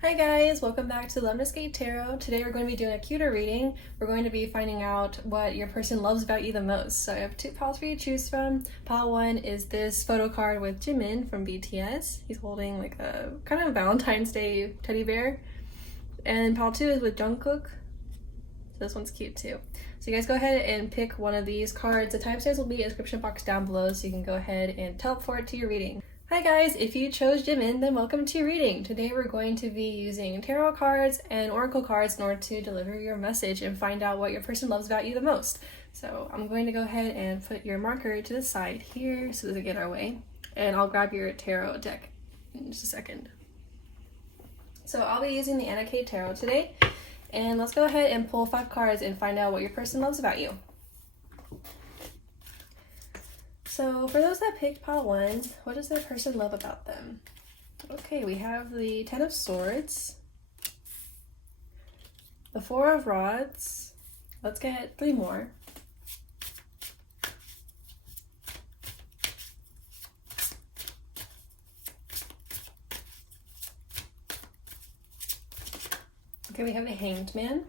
Hi guys, welcome back to Lemniscate Tarot. Today we're going to be doing a cuter reading. We're going to be finding out what your person loves about you the most. So I have two piles for you to choose from. Pile 1 is this photo card with Jimin from BTS. He's holding like a kind of Valentine's Day teddy bear. And pile 2 is with Jungkook. So this one's cute too. So you guys go ahead and pick one of these cards. The timestamps will be in the description box down below, so you can go ahead and teleport to your reading. Hi guys, if you chose Jimin, then welcome to your reading. Today we're going to be using tarot cards and oracle cards in order to deliver your message and find out what your person loves about you the most. So I'm going to go ahead and put your marker to the side here so it doesn't get in our way. And I'll grab your tarot deck in just a second. So I'll be using the Anarchy Tarot today. And let's go ahead and pull 5 cards and find out what your person loves about you. So for those that picked pile 1, what does their person love about them? Okay, we have the 10 of Swords, the 4 of Rods. Let's get 3 more. Okay, we have the Hanged Man.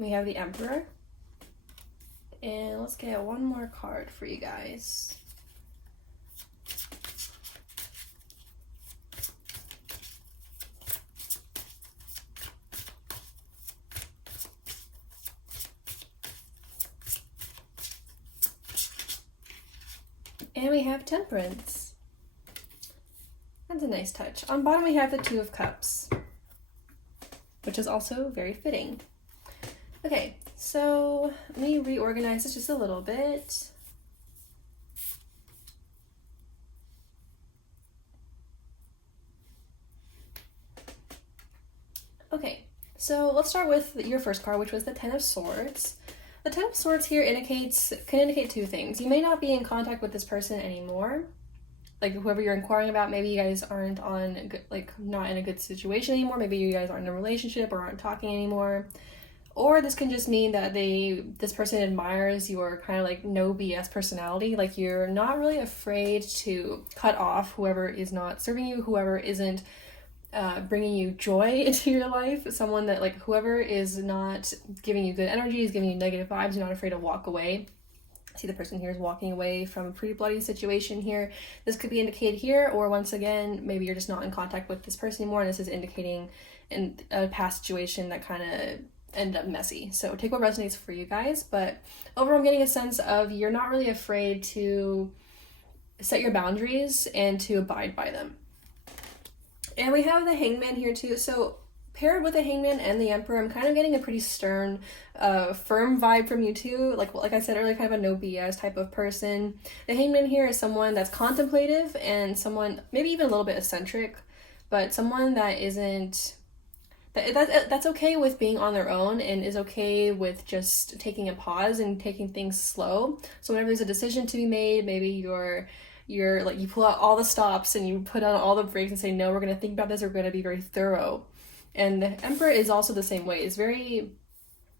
We have the Emperor. And let's get one more card for you guys. And we have Temperance. That's a nice touch. On bottom we have the 2 of Cups, which is also very fitting. Okay, so let me reorganize this just a little bit. Okay, so let's start with your first card, which was the 10 of Swords. The 10 of Swords here can indicate 2 things. You may not be in contact with this person anymore. Like whoever you're inquiring about, maybe you guys aren't on not in a good situation anymore. Maybe you guys aren't in a relationship or aren't talking anymore. Or this can just mean that this person admires your kind of like no BS personality. Like you're not really afraid to cut off whoever is not serving you, whoever isn't bringing you joy into your life. Someone that like whoever is not giving you good energy, is giving you negative vibes, you're not afraid to walk away. I see the person here is walking away from a pretty bloody situation here. This could be indicated here, or once again, maybe you're just not in contact with this person anymore, and this is indicating in a past situation that kind of end up messy. So take what resonates for you guys, but overall I'm getting a sense of you're not really afraid to set your boundaries and to abide by them. And we have the Hangman here too. So paired with the Hangman and the Emperor, I'm kind of getting a pretty stern, firm vibe from you too. Like I said earlier, kind of a no BS type of person. The Hangman here is someone that's contemplative and someone maybe even a little bit eccentric, but someone that isn't that's okay with being on their own and is okay with just taking a pause and taking things slow. So whenever there's a decision to be made, maybe you're like you pull out all the stops and you put on all the brakes and say, no, we're going to think about this, we're going to be very thorough. And the Emperor is also the same way. It's very,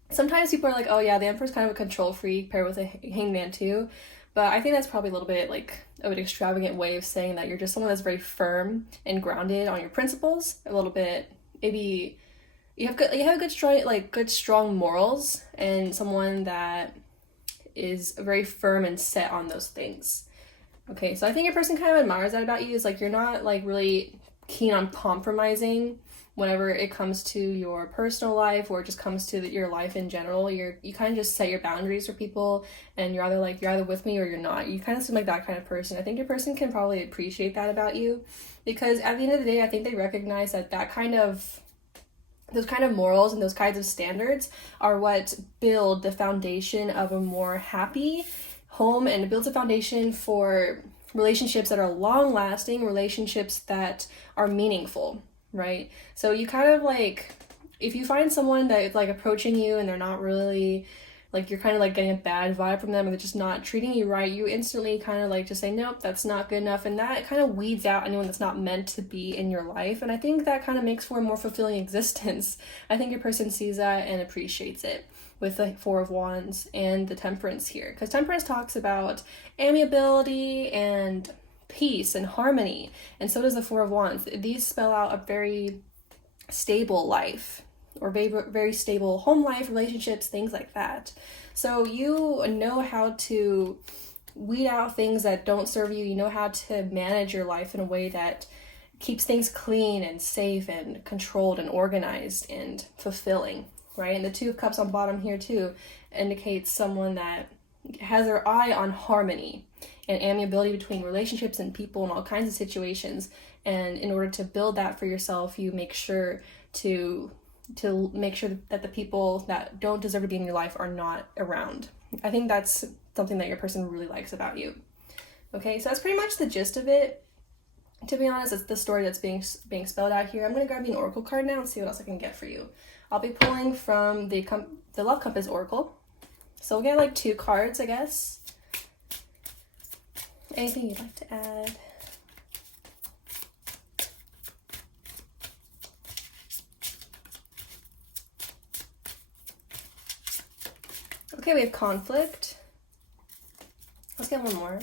sometimes people are like, oh yeah, the Emperor's kind of a control freak paired with a Hangman too. But I think that's probably a little bit like of an extravagant way of saying that you're just someone that's very firm and grounded on your principles. A little bit, maybe you have good strong morals, and someone that is very firm and set on those things. Okay, so I think your person kind of admires that about you, is like you're not like really keen on compromising whenever it comes to your personal life or it just comes to your life in general, you kind of just set your boundaries for people, and you're either with me or you're not. You kind of seem like that kind of person. I think your person can probably appreciate that about you, because at the end of the day, I think they recognize that those kind of morals and those kinds of standards are what build the foundation of a more happy home, and it builds a foundation for relationships that are long lasting, relationships that are meaningful, right? So you kind of like, if you find someone that is like approaching you and they're not really like, you're kind of like getting a bad vibe from them, or they're just not treating you right, you instantly kind of like just say, nope, that's not good enough. And that kind of weeds out anyone that's not meant to be in your life. And I think that kind of makes for a more fulfilling existence. I think your person sees that and appreciates it, with the Four of Wands and the Temperance here. Because Temperance talks about amiability and peace and harmony. And so does the Four of Wands. These spell out a very stable life, or very stable home life, relationships, things like that. So you know how to weed out things that don't serve you. You know how to manage your life in a way that keeps things clean and safe and controlled and organized and fulfilling, right? And the Two of Cups on bottom here too indicates someone that has their eye on harmony and amiability between relationships and people and all kinds of situations. And in order to build that for yourself, you make sure to make sure that the people that don't deserve to be in your life are not around. I think that's something that your person really likes about you. Okay, so that's pretty much the gist of it. To be honest, it's the story that's being spelled out here. I'm going to grab you an oracle card now and see what else I can get for you. I'll be pulling from the Love Compass Oracle. So we'll get like 2 cards, I guess. Anything you'd like to add? Okay, we have conflict. Let's get one more.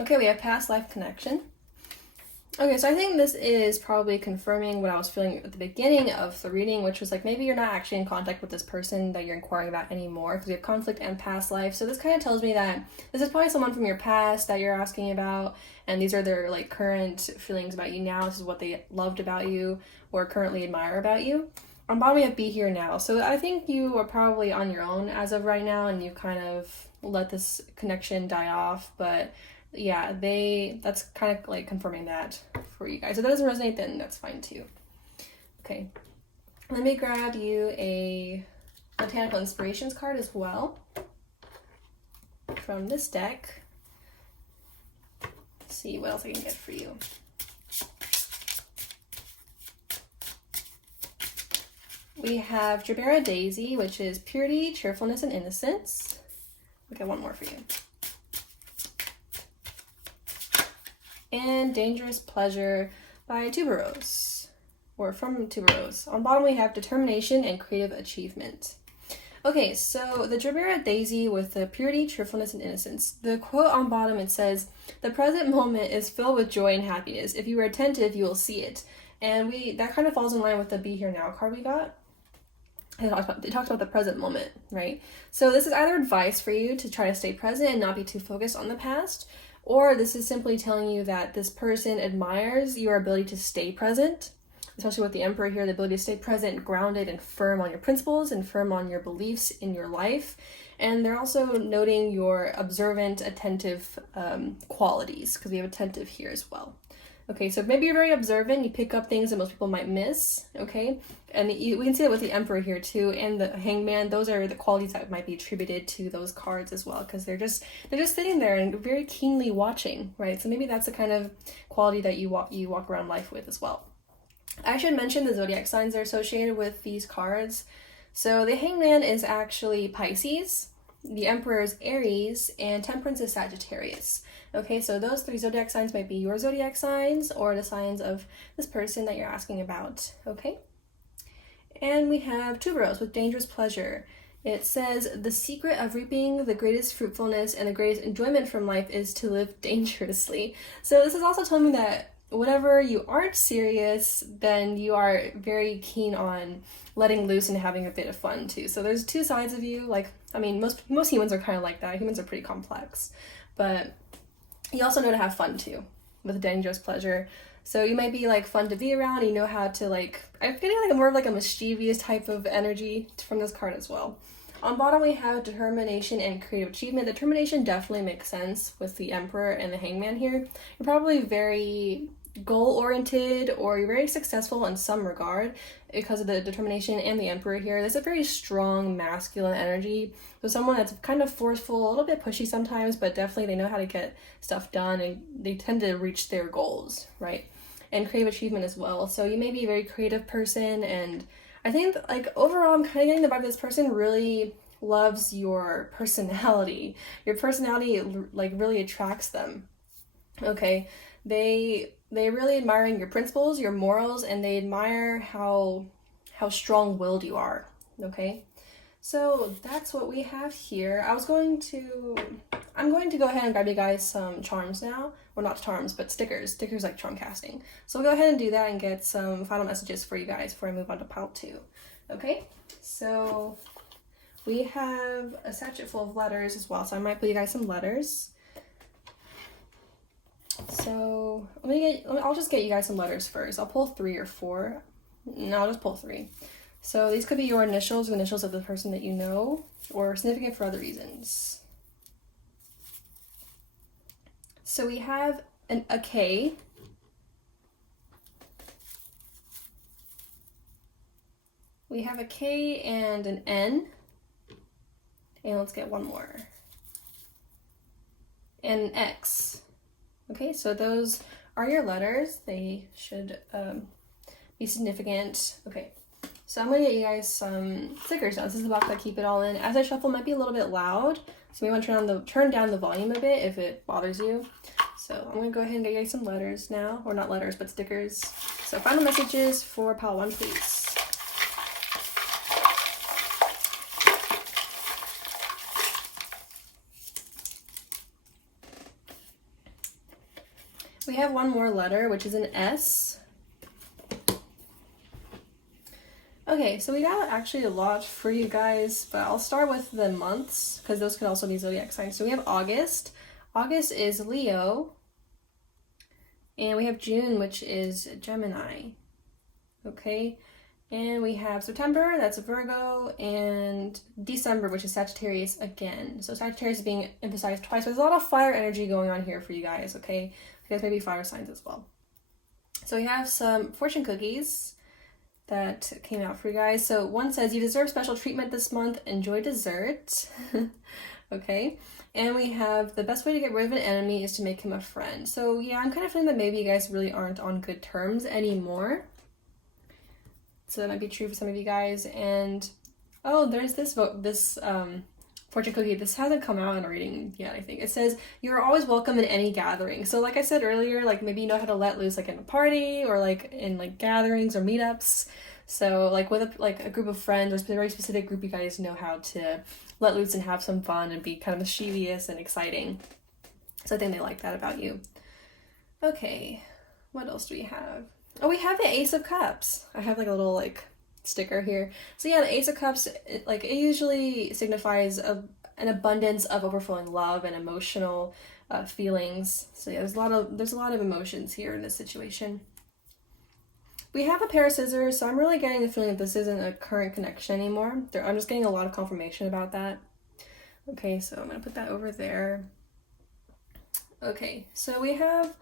Okay, we have past life connection. Okay, so I think this is probably confirming what I was feeling at the beginning of the reading, which was like maybe you're not actually in contact with this person that you're inquiring about anymore, because we have conflict and past life. So this kind of tells me that this is probably someone from your past that you're asking about, and these are their like current feelings about you now. This is what they loved about you or currently admire about you. On bottom we have be here now. So I think you are probably on your own as of right now, and you kind of let this connection die off, but yeah, that's kind of like confirming that for you guys. If that doesn't resonate, then that's fine too. Okay, let me grab you a Botanical Inspirations card as well from this deck. Let's see what else I can get for you. We have Jabera Daisy, which is purity, cheerfulness, and innocence. Okay, one more for you. And Dangerous Pleasure by Tuberose, or from Tuberose. On bottom we have determination and creative achievement. Okay, so the Jabera Daisy with the purity, cheerfulness, and innocence. The quote on bottom, it says, "The present moment is filled with joy and happiness. If you are attentive, you will see it." And that kind of falls in line with the Be Here Now card we got. It talks about the present moment, right? So this is either advice for you to try to stay present and not be too focused on the past, or this is simply telling you that this person admires your ability to stay present, especially with the Emperor here, the ability to stay present, grounded, and firm on your principles and firm on your beliefs in your life. And they're also noting your observant, attentive qualities, because we have attentive here as well. Okay, so maybe you're very observant, you pick up things that most people might miss, okay? And we can see that with the Emperor here too, and the Hangman. Those are the qualities that might be attributed to those cards as well, because they're just sitting there and very keenly watching, right? So maybe that's the kind of quality that you walk around life with as well. I should mention the zodiac signs are associated with these cards. So the Hangman is actually Pisces, the Emperor is Aries, and Temperance is Sagittarius. Okay, so those 3 zodiac signs might be your zodiac signs or the signs of this person that you're asking about, okay? And we have Tuberose with Dangerous Pleasure. It says, the secret of reaping the greatest fruitfulness and the greatest enjoyment from life is to live dangerously. So this is also telling me that whenever you aren't serious, then you are very keen on letting loose and having a bit of fun too. So there's two sides of you. Like, I mean, most humans are kind of like that. Humans are pretty complex. But you also know to have fun too, with dangerous pleasure. So you might be like fun to be around. You know how to like, I'm getting like more of like a mischievous type of energy from this card as well. On bottom we have determination and creative achievement. Determination definitely makes sense with the Emperor and the Hangman here. You're probably very goal-oriented, or you're very successful in some regard because of the determination and the Emperor here. There's a very strong masculine energy. So someone that's kind of forceful, a little bit pushy sometimes, but definitely they know how to get stuff done and they tend to reach their goals, right? And creative achievement as well. So you may be a very creative person, and I think like overall I'm kind of getting the vibe this person really loves your personality. Your personality like really attracts them. Okay, they really admiring your principles, your morals, and they admire how strong-willed you are. Okay, so that's what we have here. I'm going to go ahead and grab you guys some charms now. Well, not charms, but stickers like charm casting. So we'll go ahead and do that and get some final messages for you guys before I move on to pile 2. Okay, so we have a sachet full of letters as well, so I might put you guys some letters. So I'll just get you guys some letters first. I'll pull 3 or 4. No, I'll just pull 3. So these could be your initials, or initials of the person that you know, or significant for other reasons. So we have a K. We have a K and an N. And let's get one more. And an X. Okay, so those are your letters. They should be significant. Okay, so I'm going to get you guys some stickers now. This is the box I keep it all in. As I shuffle, it might be a little bit loud, so we want to turn down the volume a bit if it bothers you. So I'm going to go ahead and get you guys some letters now. Or not letters, but stickers. So final messages for pile 1, please. We have one more letter, which is an S. Okay, so we got actually a lot for you guys, but I'll start with the months, because those could also be zodiac signs. So we have August. August is Leo. And we have June, which is Gemini. Okay, and we have September, that's Virgo, and December, which is Sagittarius again. So Sagittarius is being emphasized twice. So there's a lot of fire energy going on here for you guys, okay? You guys may be fire signs as well. So we have some fortune cookies that came out for you guys. So one says, you deserve special treatment this month. Enjoy dessert. Okay. And we have, the best way to get rid of an enemy is to make him a friend. So yeah, I'm kind of feeling that maybe you guys really aren't on good terms anymore. So that might be true for some of you guys. And oh, there's this fortune cookie. This hasn't come out in a reading yet, I think. It says, you're always welcome in any gathering. So like I said earlier, like maybe you know how to let loose like in a party or like in like gatherings or meetups. So like with a group of friends or a very specific group, you guys know how to let loose and have some fun and be kind of mischievous and exciting. So I think they like that about you. Okay, what else do we have? Oh, we have the Ace of Cups. I have like a little like sticker here. So yeah, the Ace of Cups, it usually signifies an abundance of overflowing love and emotional feelings. So yeah, there's a lot of emotions here in this situation. We have a pair of scissors, so I'm really getting the feeling that this isn't a current connection anymore. I'm just getting a lot of confirmation about that. Okay, so I'm gonna put that over there. Okay, so we have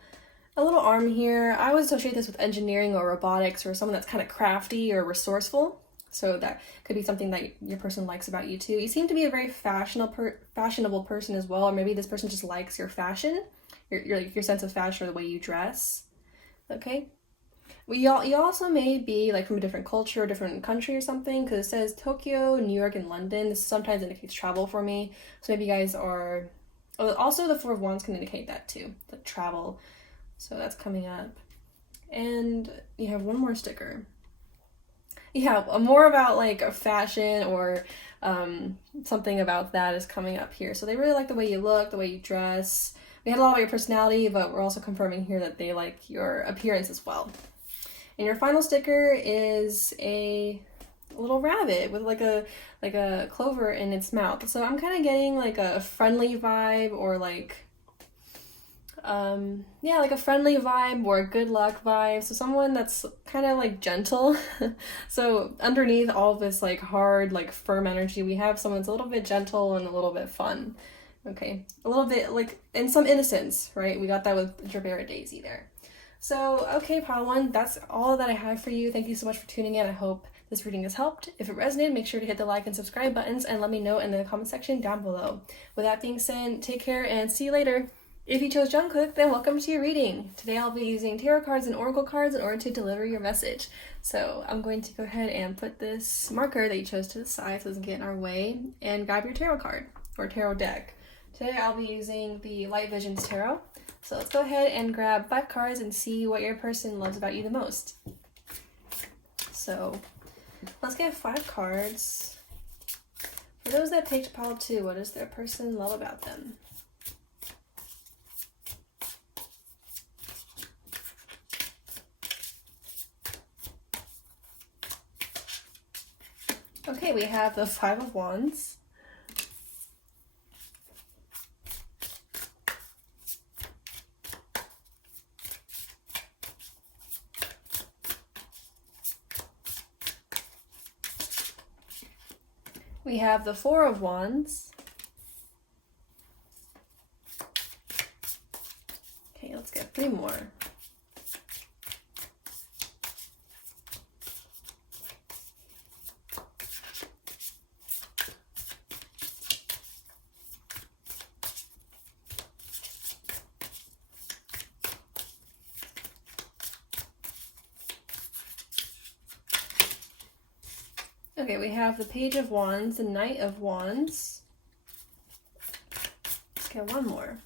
a little arm here. I would associate this with engineering or robotics or someone that's kind of crafty or resourceful. So that could be something that your person likes about you too. You seem to be a very fashionable person as well, or maybe this person just likes your fashion, your sense of fashion or the way you dress. Okay. Well, you also may be like from a different culture or different country or something, because it says Tokyo, New York, and London. This sometimes indicates travel for me. So maybe you guys are... Oh, also the Four of Wands can indicate that too, the travel. So that's coming up. And you have one more sticker. Yeah, more about like fashion or something about that is coming up here. So they really like the way you look, the way you dress. We had a lot about your personality, but we're also confirming here that they like your appearance as well. And your final sticker is a little rabbit with like a clover in its mouth. So I'm kind of getting like a friendly vibe, or like yeah, like a friendly vibe or a good luck vibe. So someone that's kind of like gentle. So underneath all this like hard, like firm energy, we have someone that's a little bit gentle and a little bit fun. Okay, a little bit like, and some innocence, right? We got that with Gerbera Daisy there. So, okay, pile one, that's all that I have for you. Thank you so much for tuning in. I hope this reading has helped. If it resonated, make sure to hit the like and subscribe buttons and let me know in the comment section down below. With that being said, take care and see you later. If you chose Jungkook, then welcome to your reading. Today I'll be using tarot cards and oracle cards in order to deliver your message. So I'm going to go ahead and put this marker that you chose to the side so it doesn't get in our way, and grab your tarot card or tarot deck. Today I'll be using the Light Visions Tarot. So let's go ahead and grab 5 cards and see what your person loves about you the most. So let's get 5 cards. For those that picked pile 2, what does their person love about them? Okay, we have the 5 of Wands. We have the 4 of Wands. Okay, let's get 3 more. Okay, we have the Page of Wands, the Knight of Wands. Let's get 1 more.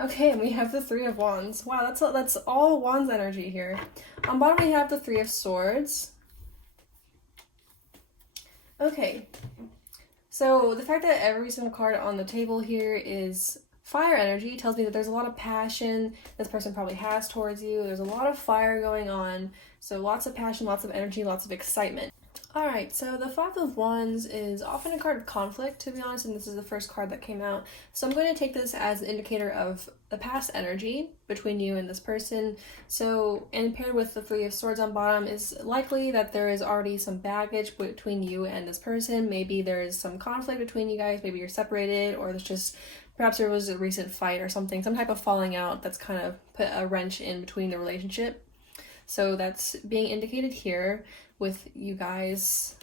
Okay, and we have the 3 of Wands. Wow, that's all Wands energy here. On bottom we have the 3 of Swords. Okay, so the fact that every single card on the table here is fire energy tells me that there's a lot of passion this person probably has towards you. There's a lot of fire going on, so lots of passion, lots of energy, lots of excitement. Alright, so the 5 of Wands is often a card of conflict, to be honest, and this is the first card that came out. So I'm going to take this as an indicator of the past energy between you and this person. So, and paired with the 3 of Swords on bottom, is likely that there is already some baggage between you and this person. Maybe there is some conflict between you guys, maybe you're separated, or there's just, perhaps there was a recent fight or something, some type of falling out that's kind of put a wrench in between the relationship. So that's being indicated here with you guys.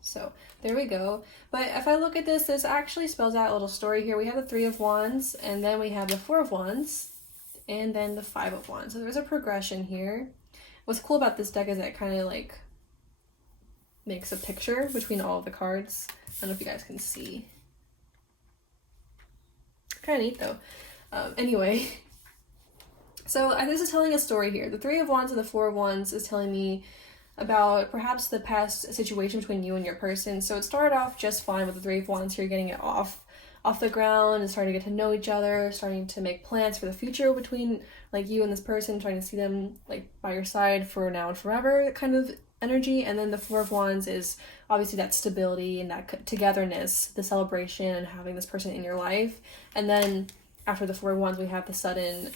So there we go. But if I look at this, this actually spells out a little story here. We have the 3 of Wands, and then we have the 4 of Wands, and then the 5 of Wands. So there's a progression here. What's cool about this deck is that it kind of like makes a picture between all of the cards. I don't know if you guys can see. Kind of neat though. Anyway. So this is telling a story here. The 3 of Wands and the 4 of Wands is telling me about perhaps the past situation between you and your person. So it started off just fine with the 3 of Wands here, getting it off the ground and starting to get to know each other, starting to make plans for the future between like you and this person, trying to see them like by your side for now and forever kind of energy. And then the 4 of Wands is obviously that stability and that togetherness, the celebration and having this person in your life. And then after the 4 of Wands, we have the sudden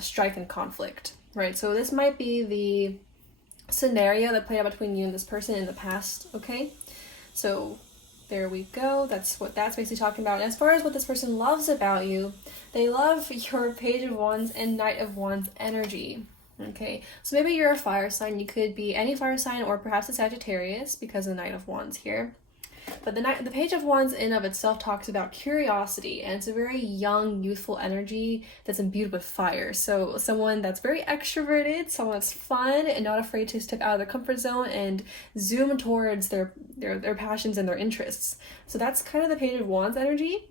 strife and conflict, right? So this might be the scenario that played out between you and this person in the past, okay? So there we go. That's what that's basically talking about. And as far as what this person loves about you, they love your Page of Wands and Knight of Wands energy, okay? So maybe you're a fire sign. You could be any fire sign or perhaps a Sagittarius because of the Knight of Wands here. But the Page of Wands in of itself talks about curiosity, and it's a very young, youthful energy that's imbued with fire. So someone that's very extroverted, someone that's fun and not afraid to step out of their comfort zone and zoom towards their passions and their interests. So that's kind of the Page of Wands energy.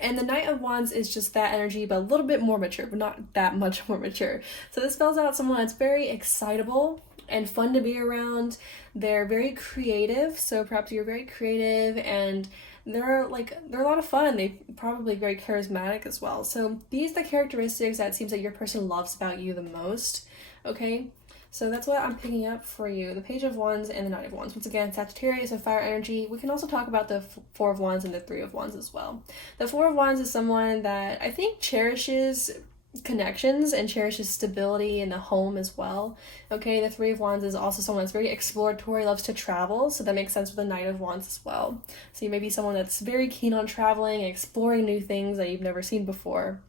And the Knight of Wands is just that energy, but a little bit more mature, but not that much more mature. So this spells out someone that's very excitable and fun to be around. They're very creative, so perhaps you're very creative, and they're a lot of fun. They're probably very charismatic as well. So these are the characteristics that it seems that your person loves about you the most, okay? So that's what I'm picking up for you. The Page of Wands and the Knight of Wands. Once again, Sagittarius and fire energy. We can also talk about the Four of Wands and the Three of Wands as well. The Four of Wands is someone that I think cherishes connections and cherishes stability in the home as well. Okay, the Three of Wands is also someone that's very exploratory, loves to travel, so that makes sense with the Knight of Wands as well. So you may be someone that's very keen on traveling and exploring new things that you've never seen before.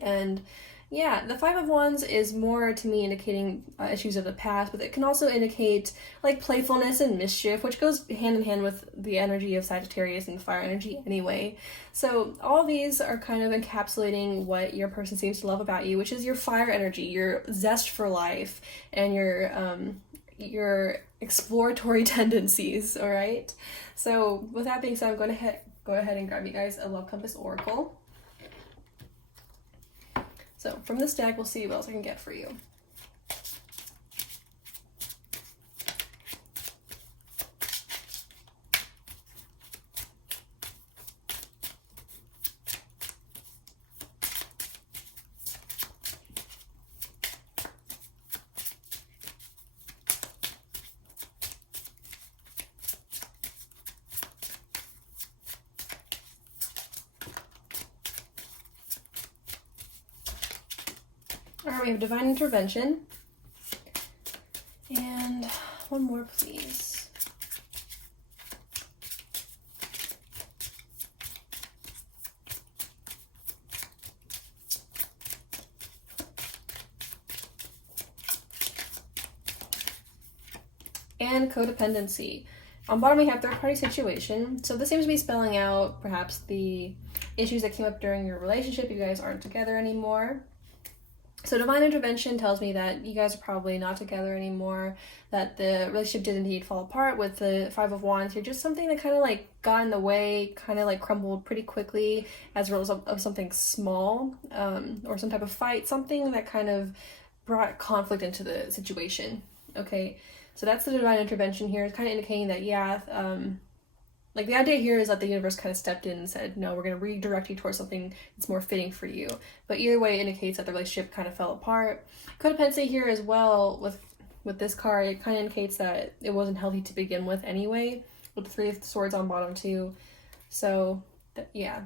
And yeah, the Five of Wands is more to me indicating issues of the past, but it can also indicate like playfulness and mischief, which goes hand in hand with the energy of Sagittarius and the fire energy anyway. So all these are kind of encapsulating what your person seems to love about you, which is your fire energy, your zest for life, and your exploratory tendencies, all right? So with that being said, I'm going to go ahead and grab you guys a Love Compass Oracle. So from this deck, we'll see what else I can get for you. Alright, we have Divine Intervention. And one more, please. And codependency. On bottom, we have third-party situation. So this seems to be spelling out perhaps the issues that came up during your relationship. You guys aren't together anymore. So divine intervention tells me that you guys are probably not together anymore, that the relationship did indeed fall apart with the Five of Wands. You're just something that kind of like got in the way, kind of like crumbled pretty quickly as a result of something small, or some type of fight, something that kind of brought conflict into the situation. Okay, so that's the divine intervention here. It's kind of indicating that, yeah, like the idea here is that the universe kind of stepped in and said, no, we're going to redirect you towards something that's more fitting for you. But either way, it indicates that the relationship kind of fell apart. Codependency here as well with this card, it kind of indicates that it wasn't healthy to begin with anyway, with the Three of Swords on bottom too. So yeah,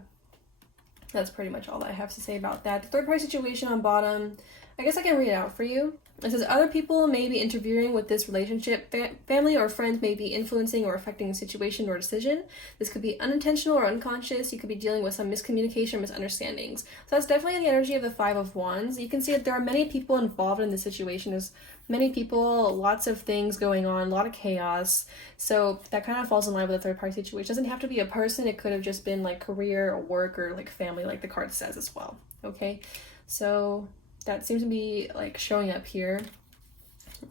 that's pretty much all that I have to say about that. The third party situation on bottom, I guess I can read it out for you. It says, other people may be interfering with this relationship. Family or friends may be influencing or affecting a situation or decision. This could be unintentional or unconscious. You could be dealing with some miscommunication or misunderstandings. So that's definitely the energy of the Five of Wands. You can see that there are many people involved in this situation. There's many people, lots of things going on, a lot of chaos. So that kind of falls in line with the third party situation. It doesn't have to be a person. It could have just been like career or work or like family, like the card says as well. Okay, so that seems to be like showing up here.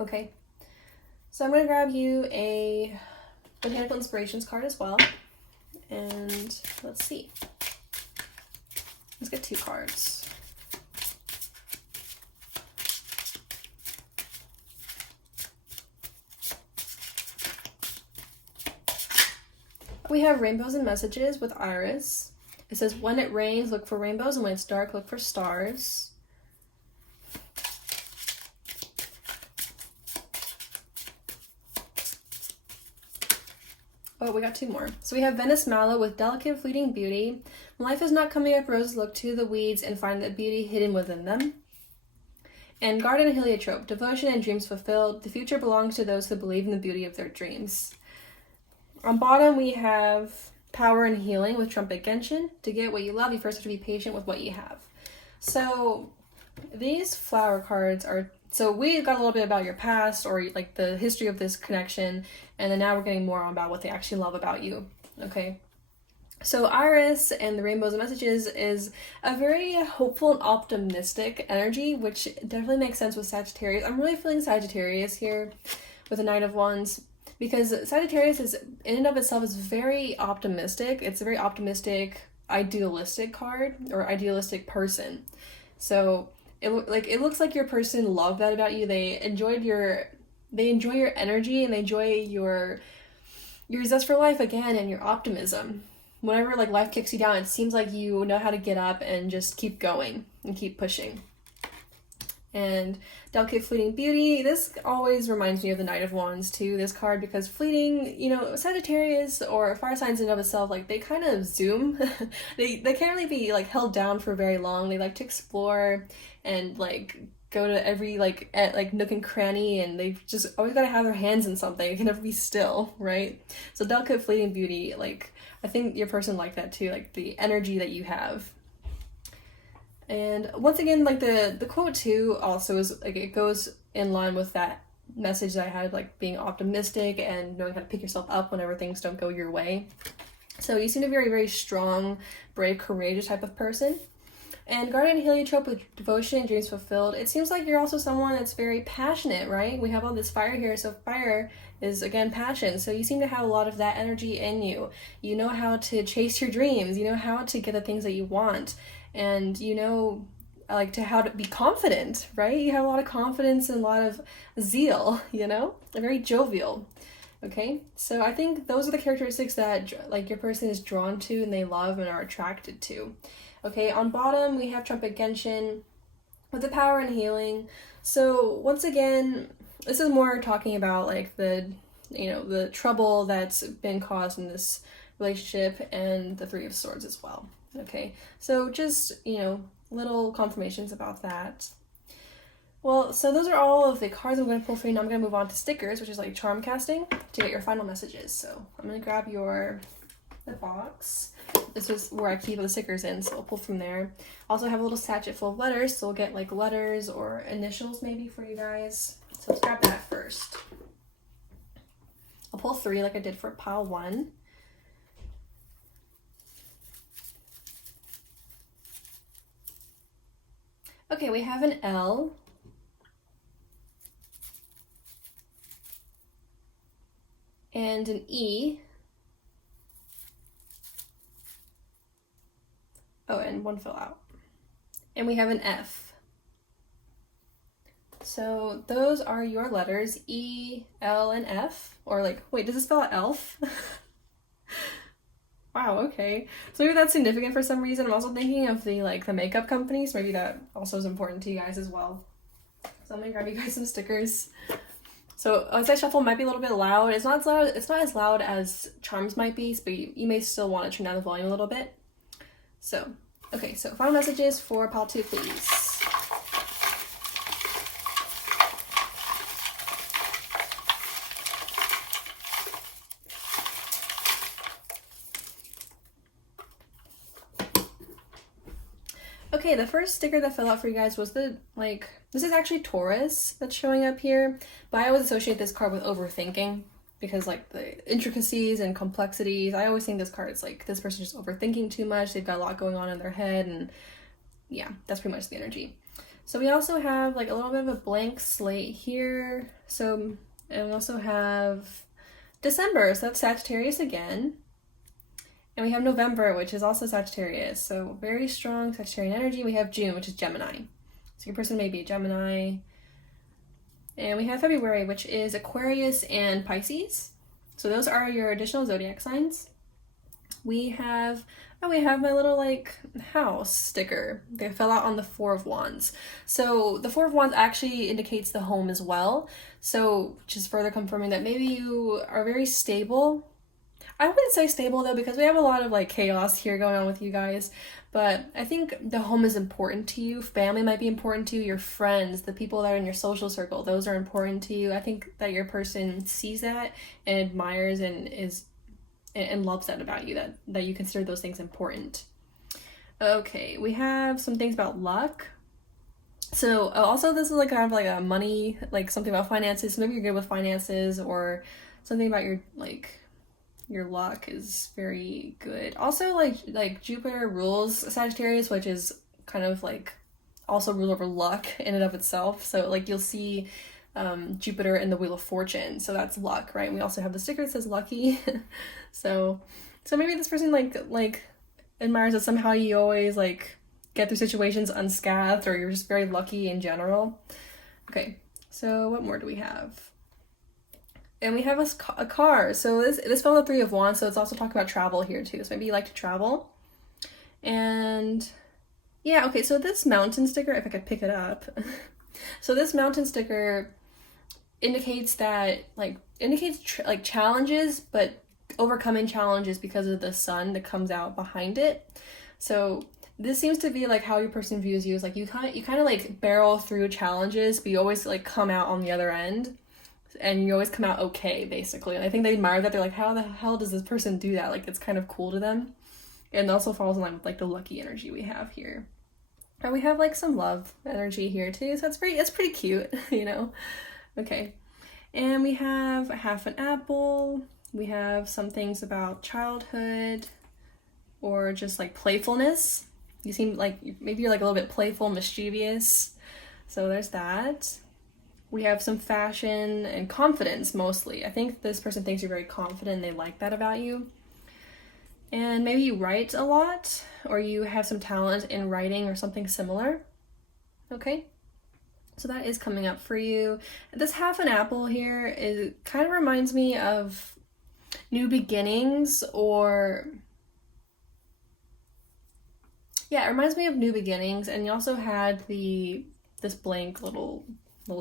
Okay, so I'm going to grab you a Botanical Inspirations card as well. And let's see. Let's get 2 cards. We have Rainbows and Messages with Iris. It says, when it rains, look for rainbows, and when it's dark, look for stars. Oh, we got 2 more. So we have Venice Mallow with Delicate Fleeting Beauty. Life is not coming up roses, look to the weeds and find the beauty hidden within them. And Garden Heliotrope, Devotion and Dreams Fulfilled. The future belongs to those who believe in the beauty of their dreams. On bottom, we have Power and Healing with Trumpet Genshin. To get what you love, you first have to be patient with what you have. So these flower cards are So we got a little bit about your past or like the history of this connection, and then now we're getting more about what they actually love about you. Okay. So Iris and the Rainbows and Messages is a very hopeful and optimistic energy, which definitely makes sense with Sagittarius. I'm really feeling Sagittarius here with the Knight of Wands, because Sagittarius is in and of itself is very optimistic. It's a very optimistic, idealistic card or idealistic person. So it looks like your person loved that about you. They enjoy your energy, and they enjoy your zest for life again, and your optimism. Whenever like life kicks you down, it seems like you know how to get up and just keep going and keep pushing. And Delicate Fleeting Beauty, this always reminds me of the Knight of Wands too, this card, because fleeting, you know, Sagittarius or fire signs in and of itself, like they kind of zoom. they can't really be like held down for very long. They like to explore and like go to every like nook and cranny, and they've just always got to have their hands in something. They can never be still, right? So Delicate Fleeting Beauty, like I think your person like that too, like the energy that you have. And once again, like the quote too also is like it goes in line with that message that I had, like being optimistic and knowing how to pick yourself up whenever things don't go your way. So you seem to be a very, very strong, brave, courageous type of person. And Guardian Heliotrope with Devotion and Dreams Fulfilled, it seems like you're also someone that's very passionate, right? We have all this fire here, so fire is again passion. So you seem to have a lot of that energy in you. You know how to chase your dreams, you know how to get the things that you want, and you know like to how to be confident, right? You have a lot of confidence and a lot of zeal, you know, very jovial. Okay, so I think those are the characteristics that like your person is drawn to and they love and are attracted to. Okay, on bottom we have Trumpet Genshin with the power and healing. So once again, this is more talking about like the, you know, the trouble that's been caused in this relationship, and the Three of Swords as well. Okay, so just, you know, little confirmations about that. Well, so those are all of the cards I'm going to pull for you. Now I'm going to move on to stickers, which is like charm casting, to get your final messages. So I'm going to grab the box. This is where I keep the stickers in, so I'll pull from there. Also have a little sachet full of letters, so we'll get like letters or initials maybe for you guys. So let's grab that first. I'll pull 3 like I did for pile 1. Okay, we have an L. And an E. Oh, and one fell out. And we have an F. So those are your letters, E, L, and F. Or like, wait, does it spell out elf? Wow, okay. So maybe that's significant for some reason. I'm also thinking of the makeup companies. Maybe that also is important to you guys as well. So I'm gonna grab you guys some stickers. So as I shuffle, might be a little bit loud. It's not as loud as charms might be, but you may still want to turn down the volume a little bit. So, okay, so final messages for pile 2, please. Okay, the first sticker that fell out for you guys was this is actually Taurus that's showing up here, but I always associate this card with overthinking, because like the intricacies and complexities, I always think this card is like this person's just overthinking too much, they've got a lot going on in their head, and yeah, that's pretty much the energy. So we also have like a little bit of a blank slate here, and we also have December, so that's Sagittarius again. And we have November, which is also Sagittarius, so very strong Sagittarian energy. We have June, which is Gemini. So your person may be a Gemini. And we have February, which is Aquarius and Pisces. So those are your additional zodiac signs. We have my little house sticker. They fell out on the 4 of Wands. So the 4 of Wands actually indicates the home as well. So just further confirming that maybe you are very stable. I wouldn't say stable though, because we have a lot of chaos here going on with you guys, but I think the home is important to you. Family might be important to you. Your friends, the people that are in your social circle, those are important to you. I think that your person sees that and admires and loves that about you, that you consider those things important. Okay, we have some things about luck. So also this is like kind of like a money, like something about finances. So maybe you're good with finances, or something about your like your luck is very good. Also like Jupiter rules Sagittarius, which is kind of like also rule over luck in and of itself. So like you'll see Jupiter in the Wheel of Fortune, so that's luck, right? And we also have the sticker that says lucky. so so maybe this person like admires that somehow you always like get through situations unscathed, or you're just very lucky in general. Okay, so what more do we have? And we have a car. So this fell the Three of Wands, so it's also talking about travel here too. So maybe you like to travel. And yeah, okay, so this mountain sticker, if I could pick it up. So this mountain sticker indicates that like like challenges, but overcoming challenges because of the sun that comes out behind it. So this seems to be like how your person views you, is like you kind of like barrel through challenges, but you always like come out on the other end, and you always come out okay, basically. And I think they admire that. They're like, how the hell does this person do that? Like, it's kind of cool to them. And also falls in line with like the lucky energy we have here. And we have like some love energy here too, so it's pretty cute, you know. Okay, and we have half an apple. We have some things about childhood, or just like playfulness. You seem like maybe you're like a little bit playful, mischievous. So there's that. We have some fashion and confidence mostly. I think this person thinks you're very confident and they like that about you. And maybe you write a lot, or you have some talent in writing or something similar. Okay, so that is coming up for you. This half an apple here is kind of reminds me of new beginnings, or yeah, it reminds me of new beginnings. And you also had this blank little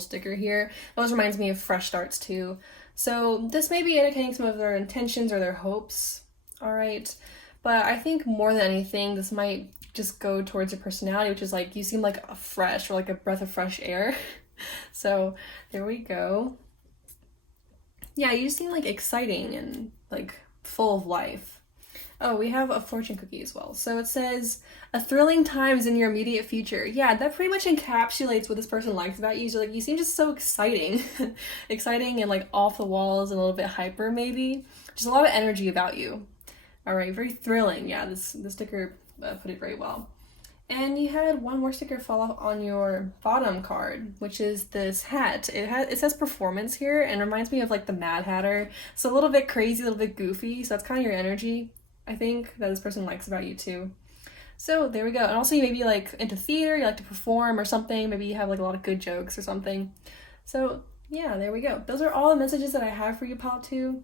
sticker here. It always reminds me of fresh starts too. So this may be indicating some of their intentions or their hopes. All right, but I think more than anything, this might just go towards your personality, which is like you seem like a fresh, or like a breath of fresh air. So there we go. Yeah, you seem like exciting and like full of life. Oh, we have a fortune cookie as well. So it says, a thrilling times in your immediate future. Yeah, that pretty much encapsulates what this person likes about you. So like you seem just so exciting. Exciting and like off the walls and a little bit hyper maybe. Just a lot of energy about you. All right, very thrilling. Yeah, this sticker put it very well. And you had one more sticker fall off on your bottom card, which is this hat. It says performance here, and reminds me of like the Mad Hatter. So a little bit crazy, a little bit goofy. So that's kind of your energy, I think, that this person likes about you too. So there we go. And also you maybe like into theater, you like to perform or something. Maybe you have like a lot of good jokes or something. So yeah, there we go. Those are all the messages that I have for you, Pal 2.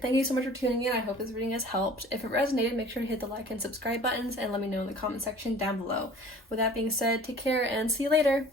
Thank you so much for tuning in. I hope this reading has helped. If it resonated, make sure to hit the like and subscribe buttons, and let me know in the comment section down below. With that being said, take care and see you later.